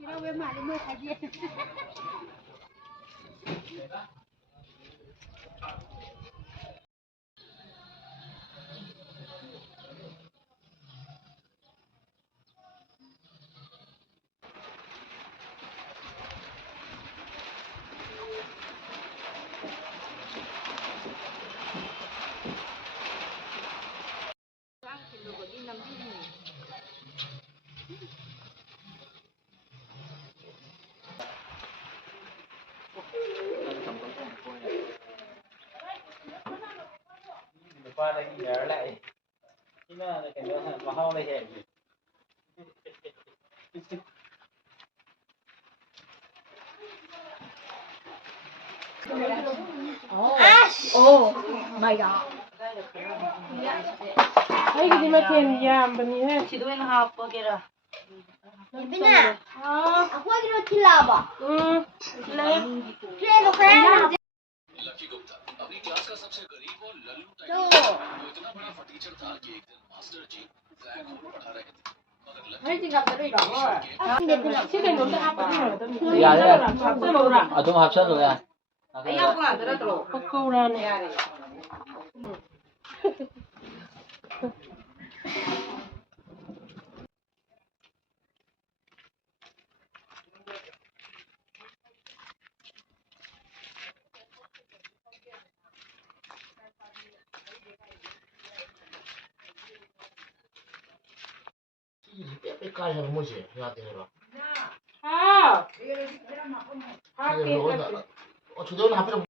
왜 말이 뭐 하지? qua đây nhớ lại chứ cái nữa mà ho này hẹn gì Oh my god. Ay, hindi makinig bani ha. 지도에 나 보게라. Bina. Ako gino tilaba. Tilay. Play friend. Lucky Gupta अपनी class का सबसे गरीब और Lallu type No. वो इतना बड़ा फटीचर था कि एक दिन मास्टर जी ब्लैक होल पढ़ा रहे थे मगर Hay tình gặp tới đây đó. Hindi Bina. Sige, nung nakapagod. 좀 합쳐줘야 아이고 안 들어도. Pagkuran. 빽빽하게 하는 뭐지? 나한테 해봐. Ah. 저대로 하필